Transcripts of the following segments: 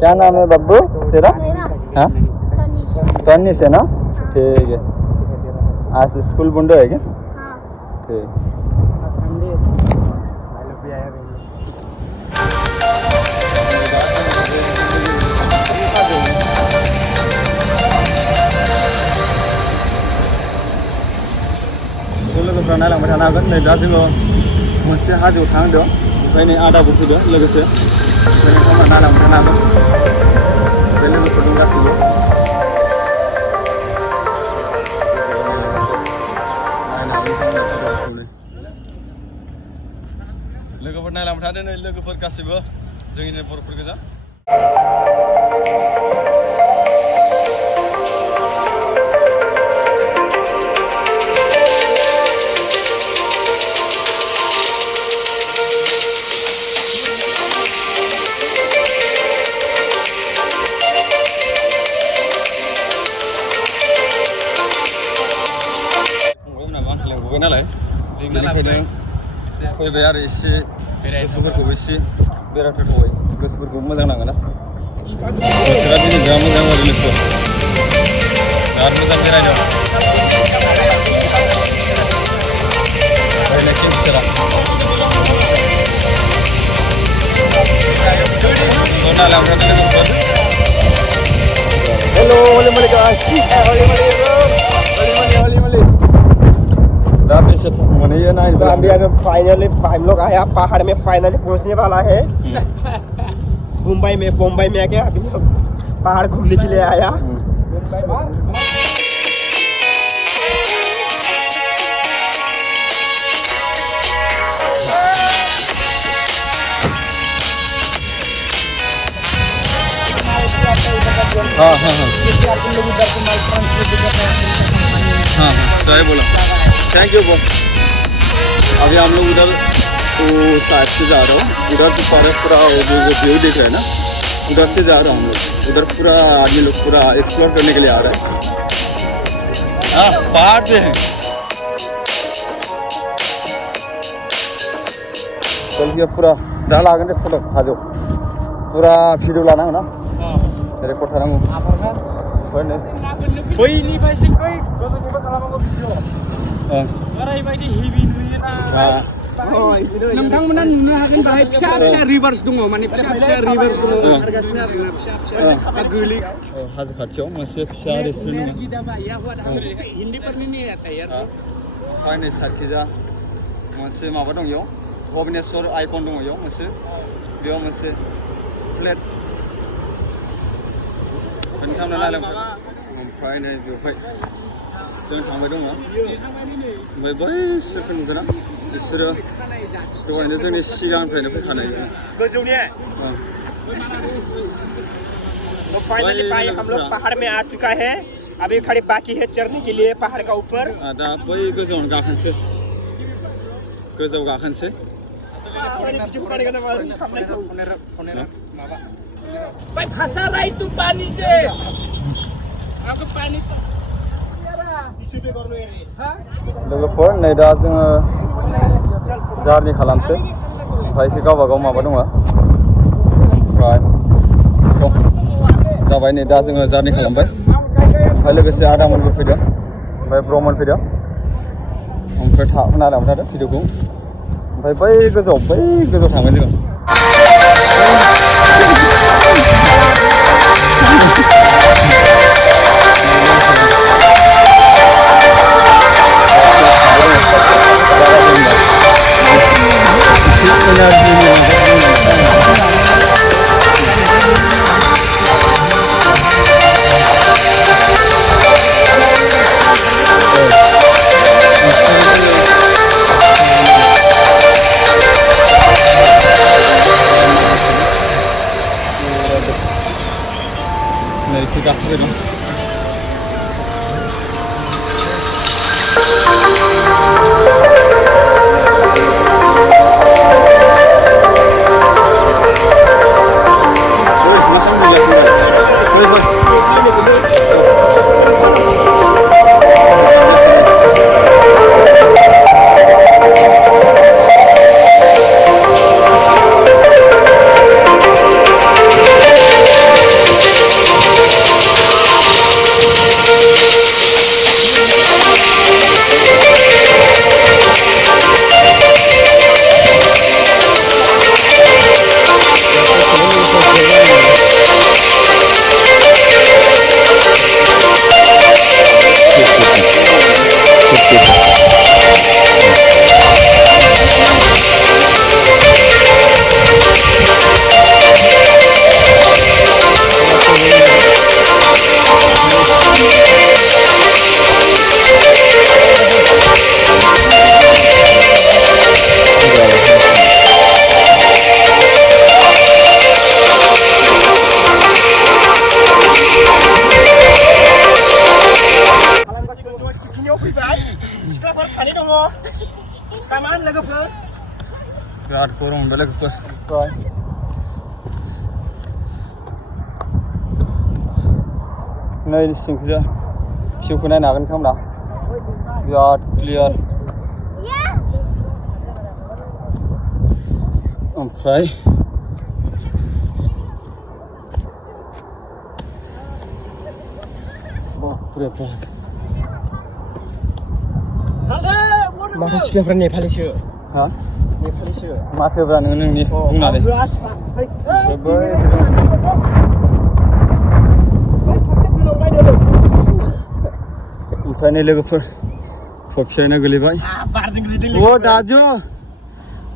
क्या नाम है बब्बू तेरा? हाँ तनिष है ना? ठीक है। आज स्कूल बंद है क्या? ठीक। लोगोफ्रा नायलांबाय थानो हागोन। नै दा जोङो मोनसे हाजोआव थांदों, ओमफ्राय नै आदाबो फैदों लोगोसे। ओमफ्राय नोंथांमोना नायलांबाय थानो हागोन। बे लोगोफोर दं गासैबो। लोगोफोर नायलांबाय थादों नै लोगोफोर गासैबो जोंनिनो बर'फोर गोजा। नालाय बेनिखायनो फैबाय आरो एसे गोसोफोरखौबो एसे बेरायथावथावै गोसोफोरखौ मोजां नाङोना। बोथोरा दिनै बिराद मोजां ओरैनो बिराद मोजां बेरायनो बेरायनाय केमपिसारा नालाय ओमफ्राय लोगोफोर हेलो होली मोली गाइस होली मोली तो अभी फाइनली हम लोग आया पहाड़ में, फाइनली पहुंचने वाला है। मुंबई में क्या अभी लोग पहाड़ घूमने के लिए आया। हाँ हाँ हाँ हाँ सही बोला, थैंक यू बहुत। अभी हम लोग उधर तो साइड से जा रहे हो, उधर तो फॉरेस्ट पूरा वो व्यू दिख रहा है ना, उधर से जा रहा हूँ हम लोग। उधर पूरा आदमी लोग पूरा एक्सप्लोर करने के लिए आ रहे हैं। हाँ पहाड़ पे हैं। चल गया पूरा दा लागोन दे फट' हाजो पूरा भिडिअ लानांगौ ना रेकर्ड खालामनांगौ। बैनिफ्राय सिंखै गोजौनिफ्राय खालामनांगौ भिडिअ। ओरैबायदि हेभि नुयोना नोंथांमोना नुनो हागोन बाहाय फिसा फिसा रिभार्स दङ, माने फिसा फिसा रिभार्स दङ खारगासिनो आरोना फिसा फिसा दा गोलै हाजो खाथियाव मोनसे फिसा रेस्टुरेन्ट दङ। हिन्दीफोरनि नहीं आता यार। ओमफ्राय नै साखिजा मोनसे माबा दं इयाव भुबनेश्वर आइकन दङ इयाव मोनसे, बेयाव मोनसे प्लेट नोंथांमोना नायलांबाय। ओमफ्राय नै बेवहाय जों थांबाय दङ। ओमफ्राय बैसोरखौ नुदोंना बिसोरो दहायनो जोंनि सिगांनिफ्रायनो फैखानाय गोजौनि। तो फाइनली भाई हम लोग पहाड़ में आ चुका है, अभी खाली बाकी है चढ़ने के लिए पहाड़ का ऊपर। दा बै गोजौआवनो गाखोनोसै, गोजौ गाखोनोसै। भाई फंसा रहा है तू पानी से, हमको पानी लोगोफोर नै दा जोङो जारनि खालामसै। ओमफ्राय एसे गावबा गाव माबा दङ। ओमफ्राय जाबाय नै दा जोङो जारनि खालामबाय। ओमफ्राय लोगोसे आदामोनबो फैदों, ओमफ्राय ब्रमोन फैदों। ओमफ्राय नायलांबाय थादों भिडिअखौ। ओमफ्राय बै गोजौआव थांगोन जोङो। सानै दङ कामान लोगोफोर बिराद गरम मोनबाय लोगोफोर नै सिंखिजा भिउखौ नायनो हागोन खोमा बिराद क्लियार ओमफ्राय बापरे बाप माथो सिख्लाफ्रा नेपालिसो हा नेपालिसो माथोब्रा नोंनि बुंनानै ओमफ्राय नै लोगोफोर खफियानो गोलैबाय बारजों गोलैदों ओ दाजु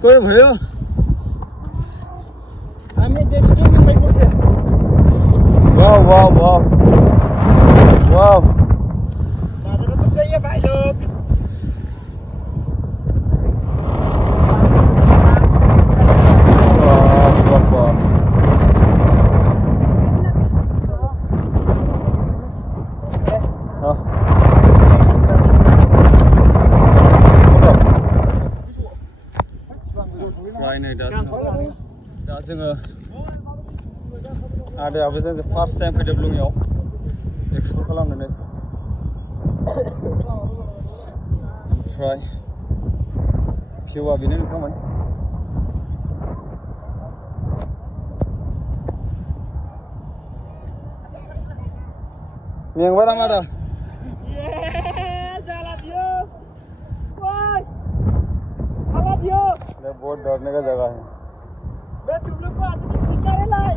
कोही भयो हामी जेस्टी मुम्बई पुग्यो वाव वाव वाव वाव नजारा तो सही है भाई लोग दा जोङो आदायाबो जोंजों फार्स्ट टाइम फैदों लुङियाव एक्सप्लर खालामनानै ओमफ्राय भिउआ बेनो नोंथांमोन मेंबाय नामा आदा बहुत डरने का जगह है मैं तुम लोग को आज सिखाने लाई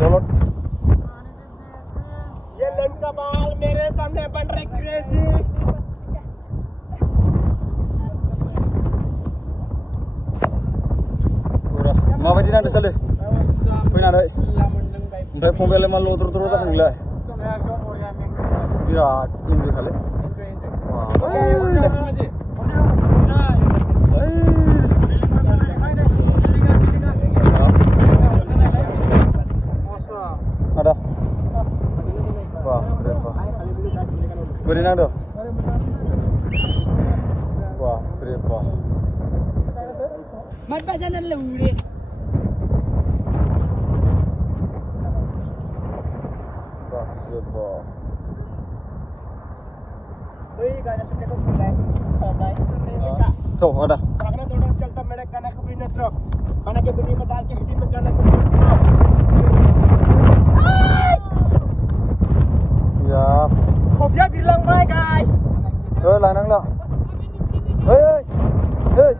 दौलत ये लड़का बाल मेरे सामने बन रहे क्रेजी पूरा माबायदि नांदों साले फैनानै ओमफ्राय फंबायालाय मा लद्र द्र जाखो नोंलाय बिराद इन्जय खालाय ada wah berenang dong wah keren wah Mat ba sana luri wah keren wah tuh ada भागना दौड़ना चलता मेरे गाना को भी न ट्रक गाना के बिनी में डाल के हिंदी में गाना को ya Kopya bilang bye guys lanang lah hei hei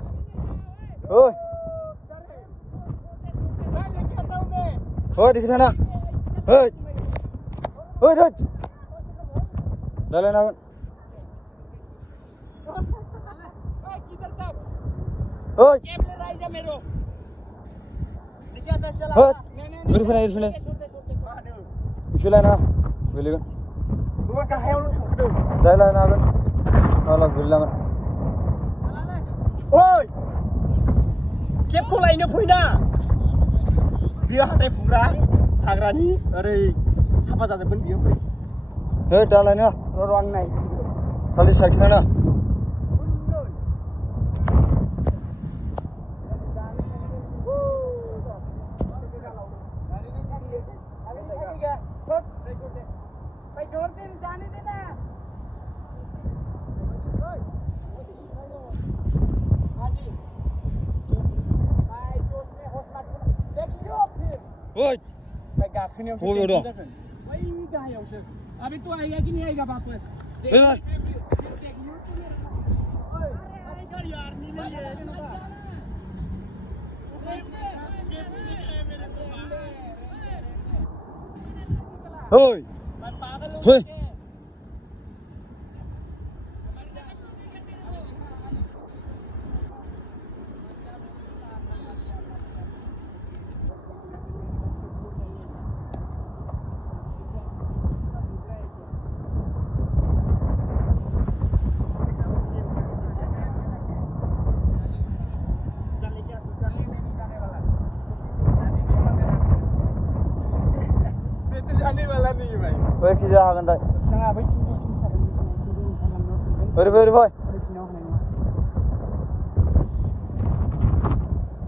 hei hei di sana hei hei hei dah lanang hei hei irfan Ifilana Willigan Bukan kahayang lu thangkadu Dahil na agad Alag bilang Oi Kep ko lainnya Hwina Dia hatai fura Hagrani Oरै Sapa जाजोबगोन बियो फै Hei dah lain ya Ruang naik Kali sakit sana Oi, हो गयो दो वही गाय हो सर अभी तो आएगा कि नहीं आएगा वापस ए भाई यार नीले Oi, oi Woi, kita akan dah. Sangat baik. Beri, beri, boy.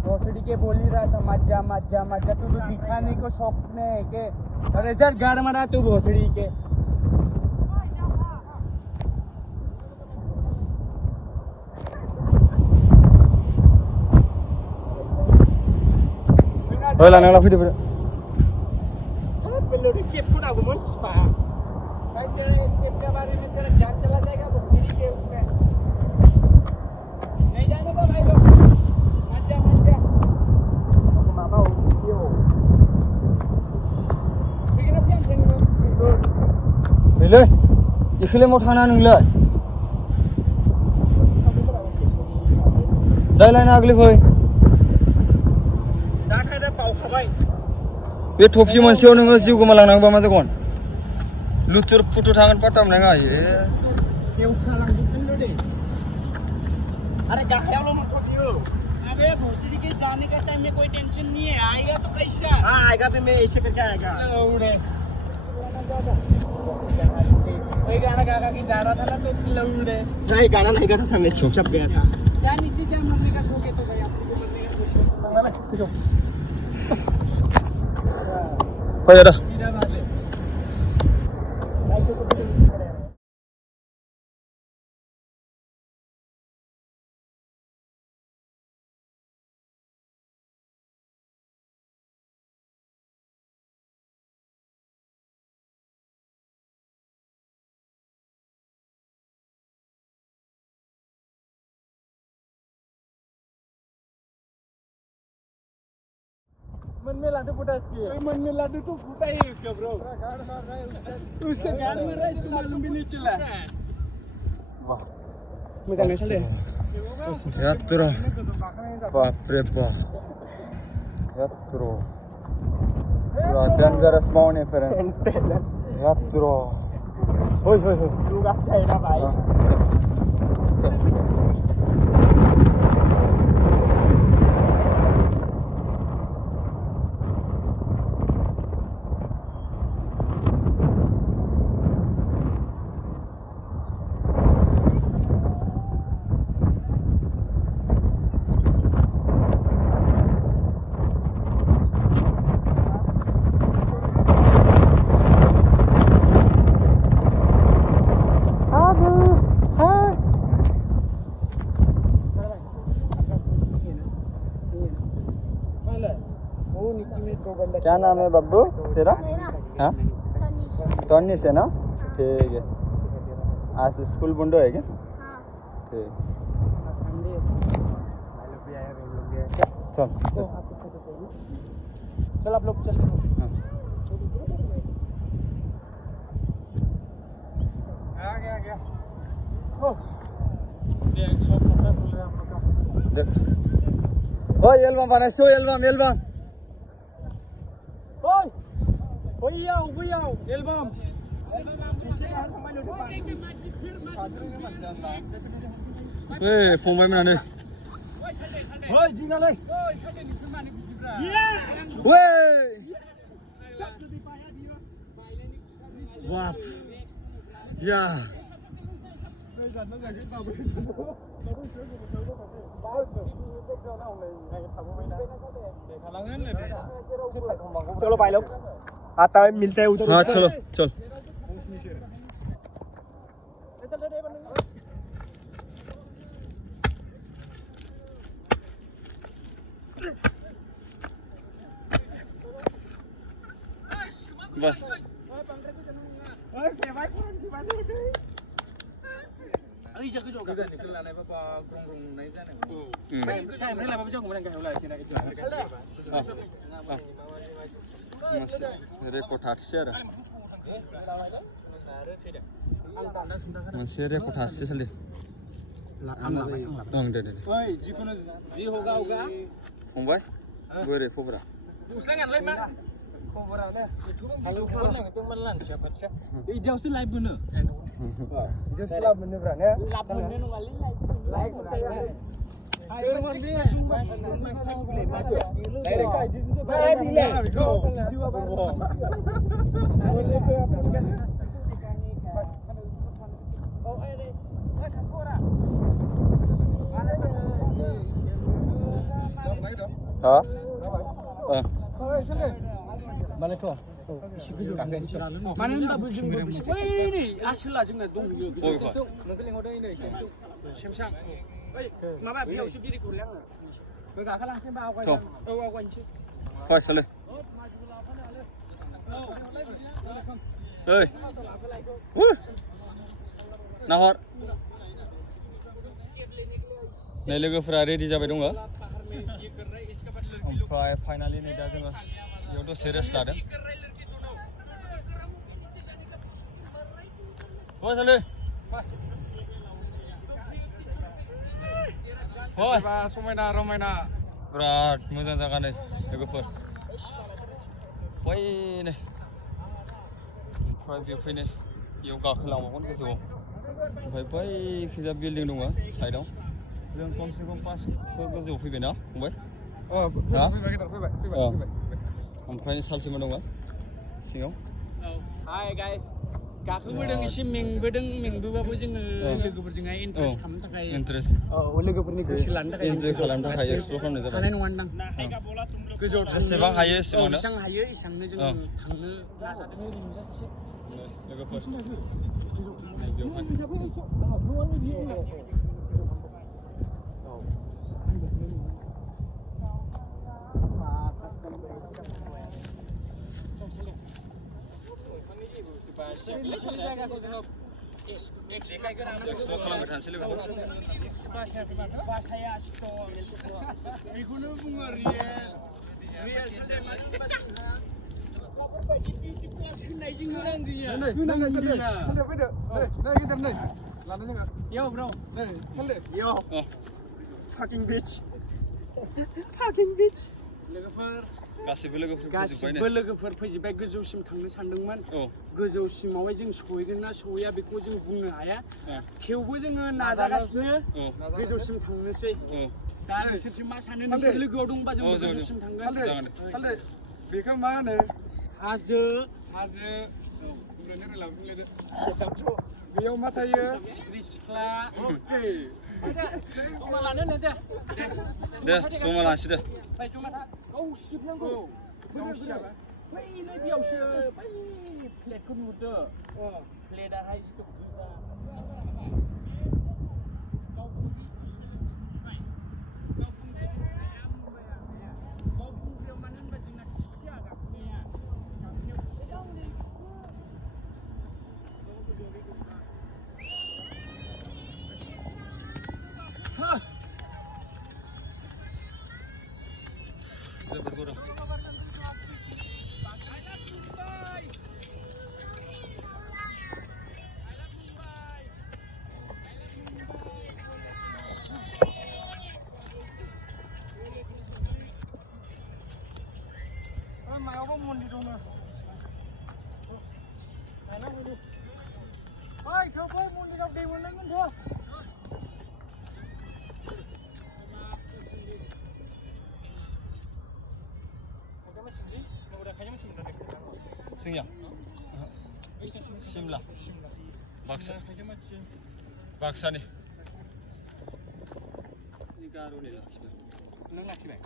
भोसड़ी के बोल ही रहा था मजा मजा मजा, तू तो दिखाने को शौक में है के। अरे चल गाड़ मारा तू भोसड़ी के। ओए लाने वाला फिर Belum dikip pun aku mau spa. भाई तेरे टिप के बारे में तेरा जान चला जाएगा भोसड़ी के उसमें। नहीं जाने को भाई लोग, मजा मजा। Mama video. बिगिनर क्या ट्रेनिंग में? बेले इखिले मो थाना नोंलाय दाय लायना आगलि फै Dah ada bau kabai. बे थफि मोनसेयाव नोङो जिउ गोमालांनांगौबा मा जागोन लुथुर फुथु थागोन पात्ता मोननाय नङा ये केवसा लांजोबगोन लो दे। Ada gahaya lo mau video. अबे भोसड़ी के जाने का टाइम में कोई टेंशन नहीं है, आएगा तो कैसा? हाँ आएगा भी मैं ऐसे करके आएगा. लौड़े वही गाना गा गा के जा रहा था ना तो लौड़े। नहीं गाना नहीं गाता था, मैं चुपचाप गया था. जा नीचे जा, मरने का शौक है तो भाई आपको तो मरने का कोई शौक नहीं है। फै दा सीधा बात है। मन में लादू फुटा इसकी, मन में लादू तो फूटा ही उसका ब्रो। उसका गाड़ मार रहा है, इसको मालूम भी नहीं चला। वाह मजा नहीं चले। यात्रो बाप रे बाप यात्रो पूरा डेंजरस माउंटेन फ्रेंड्स यात्रो होय होय होय Lu gacha है ना भाई. क्या नाम है बब्बू तेरा हाँ तनिष है ना ठीक है आज स्कूल बंद है क्या ठीक चल चल चल आप लोग चलते हो। आ गया देख शॉप कपड़ा खुल रहा है हम लोग का। देख ओए एल्बम बना show album album Oi, voyau, album. ए फंबाय मोनानो Oi, jingalai. वे बाप या चलो भाई लोग, आता है मिलते हैं उधर. हाँ चलो चल बस अरे जगह जो का जाने लाने पापा ग्रोंग नहीं जाने मैं saiไม่ละพี่จ้องผมนั่งกันเอาเลยทีนะरेकर्ड हारसे आरो मोनसे रेकर्ड हारसे सालि ओं दे ओइ जिखुनु जि होगा होगा फंबाय बोरै खबरा उसलांगानलाय मा खबरा दे हालौ खबर तो मन लान siapa इदियावसो लाइभ मोनो इदियावसो लाइभ मोनो ब्रा ने लाइभ मोनो नङालै लाइभ मोनो Ayo mandi. Direct ka di sini. Ha? मालायथ' एसे गोजौ गाखोनोसै मानो होनबाबो जोंबो बै नै आसोला जोंना दंहैयो गोजौआव नोंखौ लेंहरदों नै सेमसां ओइ माबा बेयावसो बिरिखौ हरलै आङो बे गाखोलांसै होनबा आवगायगोन औ आवगायनोसै फै साले ओइ नाहर नै लोगोफोरा रेडि जाबाय दङ ओमफ्राय फाइनालि नै दा जोङो बेयाव दसे रेस्ट लादों फै साले समायना रमायना बिराद मोजां जागा नै लोगोफोर बै नै ओमफ्राय बेयाव फैनो बेयाव गाखोलांबावगोन गोजौआव ओमफ्राय बैखिजा बिल्डिं दङ साइडआव जों खमसे खम 500 गोजौआव फैबाय ना फंबाय फैबाय ओमफ्राय सालसिमा दङ सिङाव हाय गाइस गाखोबोदों एसे मेंबोबाबो जोङो लोगोफोरजोंहाय इन्टारेस्ट खालामनो थाखाय इन्टारेस्ट लोगोफोरनि गोसो लानो थाखाय इन्जय खालामनो थाखाय एक्सप्लर खालामनाय जाबाय हानाय नङा नोंदां गोजौआव जेसेबां हायो एसेबांनो बेसेबां हायो एसेबांनो जों थांनो नाजादों लोगोफोर जायगाखौ जोङो एक्सप्लर खालामबाय थानोसै लोगोफोर बासाया बेखौनो बुङो गासिबो लोगोफोर फैजोब्बाय गोजौसिम थांनो सानदोंमोन गोजौसिमावहाय जों सहैगोन ना सहैया बेखौ जों बुंनो हाया थेवबो जोङो नाजागासिनो गोजौसिम थांनोसै दा नोंसोरसो मा सानो नोंसोर लोगोआव दंबा जों गोजौसिम थांगोन बेखौ मा होनो हाजो बेयाव मा थायो सिख्रि सिख्ला जमा लानो होनो दे जमा लानोसै दे जमा था गाव सिबनांगौ गाव सियाबा बै नै बेयावसो बै प्लेटखौ नुदो प्लेटआहाय स्टक गोजा बावखुंग्रियाव मानो होनबा जोंना थिया गाखोनाया जोबोद गरम मायावबा मन्दिर दङ मन्दिराव दै मोनलोंगोनथ' जोंनिया सिमला बाक्सानि नों लाखिबाय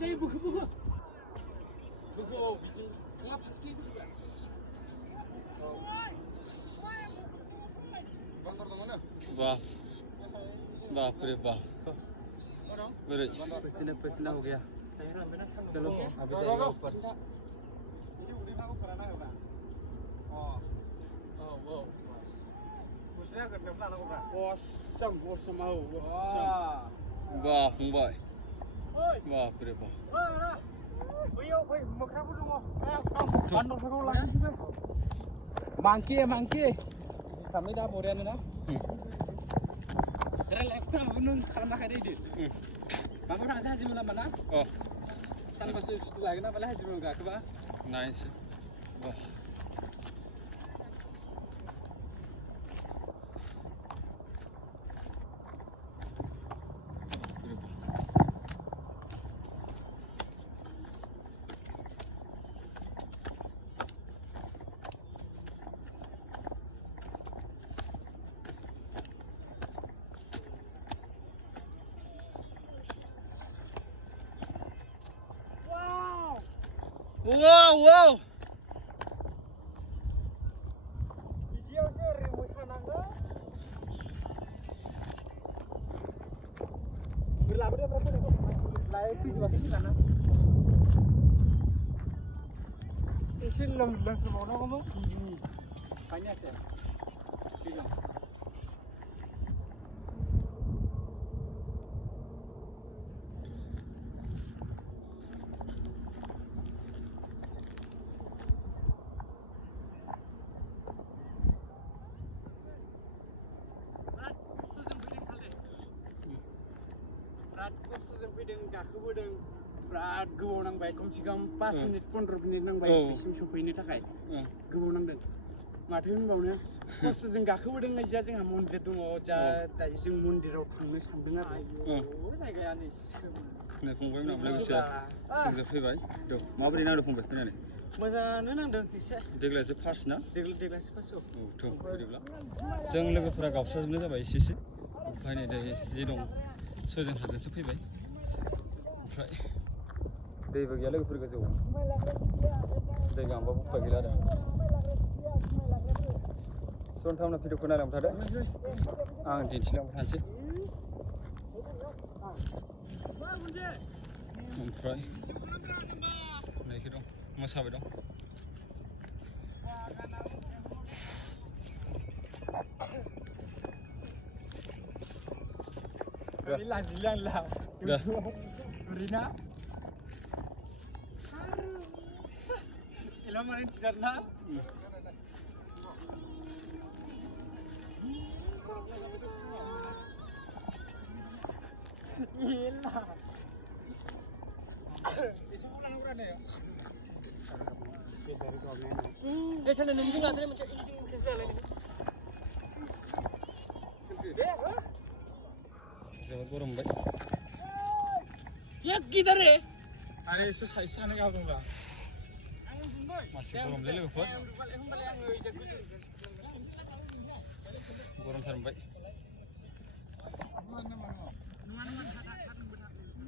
जायो बोखो बिदि नङा फासलि बाप रे बाप बोरै पसीना हो गया चलो अभी जाएगा ऊपर बा फंबाय बाप रे बाप Mangki kami dah borean na Derek aku nung kalau makan ini kamu rasa haji mana mana kan masih sekolah kenapa lah haji mana kau nice wah Wow, wow. बिदियावसो ओरै मोसानांगौ लाबोदो ओमफ्राय फैनायखौ लाय फैजोबाखै जोंना एसे लोंस्रोबावनांगौमोन फाइनासो गाखोबोदों बिराद गोबाव नांबाय खमसे खम 5 मिनिट 15 मिनिट नांबाय बिसिम सफैनो थाखाय गोबाव नांदों माथो होनबावनो खस्थ'जों गाखोबोदों नायजा जोंहा मन्दिर दङ जा दायो जों मन्दिराव थांनो सानदों आरो आयौ जायगायानो नै फंबायमोनाबो लोगोसे जोंजों फैबाय द' माबोरै नांदों फंबाय फैनानै मोजाङानो नांदों एसे देग्लायसो फार्स्ट ना देग्लायसो फार्स्ट औ थ' बिदिब्ला जों लोगोफोरा गावस्राजोबनाय जाबाय एसे ओमफ्राय नै दायो जि दं सोरजों हाजोंसो फैबाय ओमफ्राय दैबो गैया लोगोफोर गोजौआव दै गांबाबो उफाय गैला आरो सनथामना भिडिअखौ नायलांबाय थादो आं दिन्थिलांबाय थानोसै ओमफ्राय नैखि दं मोसाबाय दं लाजिलांला Rina Ilang manin si Darna Gila Isu pulang ukuran ya? Dia sana nunggu nggak tadi macam ini जोबोद गरम मोनबाय Ya gitar ya? Hari itu saya sana nggak apa-apa masih गरमलै लोगोफोर गरमथार मोनबाय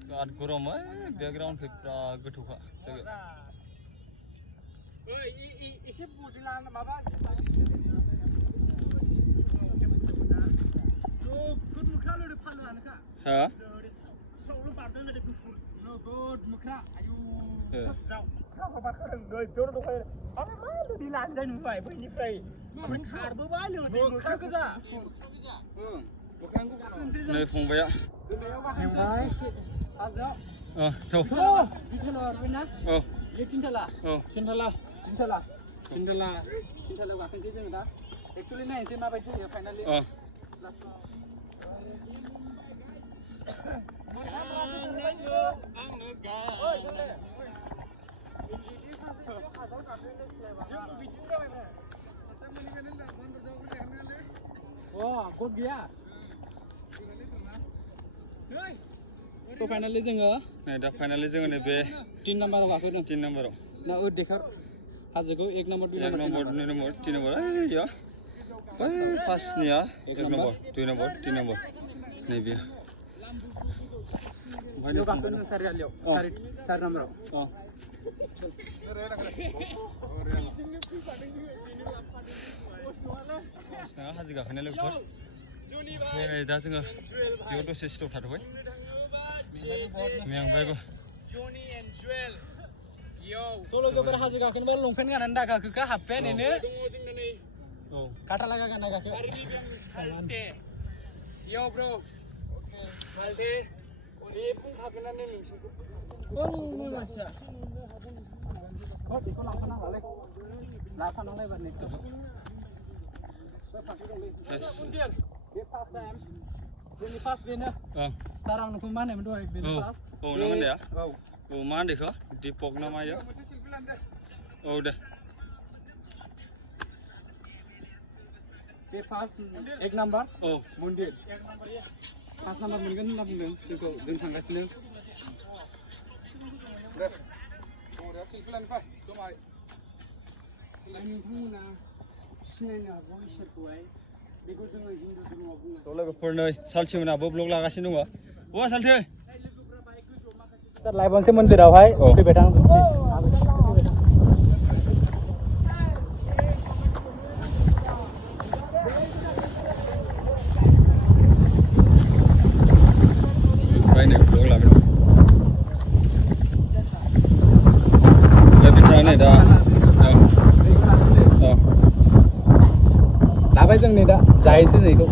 बिराद गरम बेकग्राउन्डखै बिराद गोथौखा जायगाया एसे बदि लाना माबा good mukra lo depan lo anak ha selalu badan ada gufur no good mukra ayo jauh kau bakal ngoi jor do kayak ada malu di lanjai nuai benyifrai aman karbo malu di mukra keja नै फंबाया Hajwao थ' Gitu loh Rina Ini cintala Cintala gakan sih dah Actually nih sih apa aja ya finally Wah, kok dia? So finally जोङो नै दा finally जोङो नै बे 3 नाम्बाराव गाखोदों 3 नाम्बाराव ना देखर हाजोखौ 1 नाम्बार 2 1 नाम्बार 2 नाम्बार 3 नाम्बार या फार्स्टनिया 1 नाम्बार 2 नाम्बार 3 नाम्बार नै बे Yo गाखोनो सारियालियाव सारि नाम्बाराव हाजो गाखोनाय लोगोफोर ओमफ्राय दा जोङो बेयाव दसे stop थाथ'बाय मेंबायबो Solo gobar haji gakin bal longpen kan anda gak ke HP ini kata laga kan gak ke yo bro Malte ini pun kagenan nih oh masya oh itu lapan lebar nih Ini pas bina. Sarang nu mana yang dua bina pas. Oh, nangan ya? Oh, mana deh kok? Di pok nama ya? Oh, udah. Pas ek number. Oh, mundir. Pas number mundir kan nak bina. Cukup dengan tangga sini. Oh, dah silpilan pak. Cuma. Ini pun na. Sini na, gua isir kuai. लोगोफोर नै सालथिमोनाबो blog लागासिनो दङ अ सालथि live मोनसे मन्दिरावहाय फैबाय थां ओमफ्राय जों नै दा जाहैसै नै बेखौ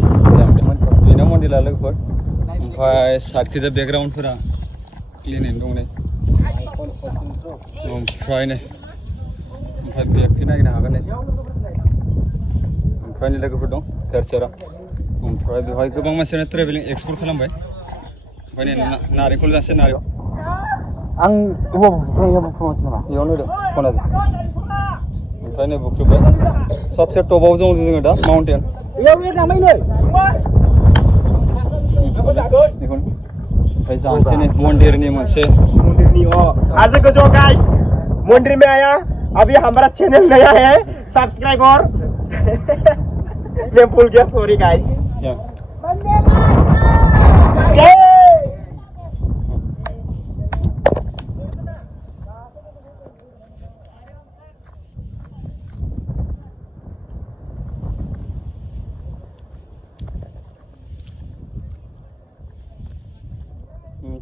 बेनो मन्दिरा लोगोफोर ओमफ्राय साइडखिजा बेकग्राउन्डफोरा क्लिनैनो दं नै ओमफ्राय नै ओमफ्राय बेगखौ नागिरनो हागोन नै ओमफ्राय नै लोगोफोर दं सेर ओमफ्राय बेवहाय गोबां मानसियानो ट्रेभेलिं एक्सप्लर खालामबाय ओमफ्राय नै नारेंखल जासे नारेंखल आं अबाव प्रमस नामा बेयावनो होदो खनाजों ओमफ्राय नै बुख्रुबबाय सबसे टपाव दं जोङो दा माउन्टेन बेयाव लांबाय नै ओमफ्राय जानोसै नै मन्दिरनि मोनसे आज को जो गाइस मंदिर में आया अभी हमारा चैनल नया है सब्सक्राइबर मैं भूल गया सॉरी गाइस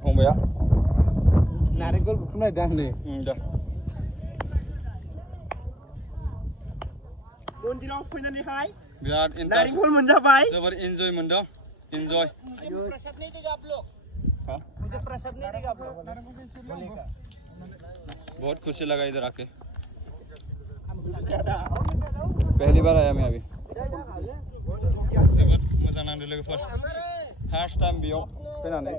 फंबाया नारेंखल बुख्रुबनाय दां नै दा मंदिराव फैनानैहाय बिराद नारेंखल मोनजाबाय जोबोर इन्जय मोनदों इन्जय प्रसाद नहीं देगा आप लोग हाँ मुझे प्रसाद नहीं देगा आप लोग बहुत खुशी लगा इधर आके पहली बार आया मैं अभी जोबोर मोजां नांदों लोगोफोर फार्स्ट टाइम बेयाव फैनानै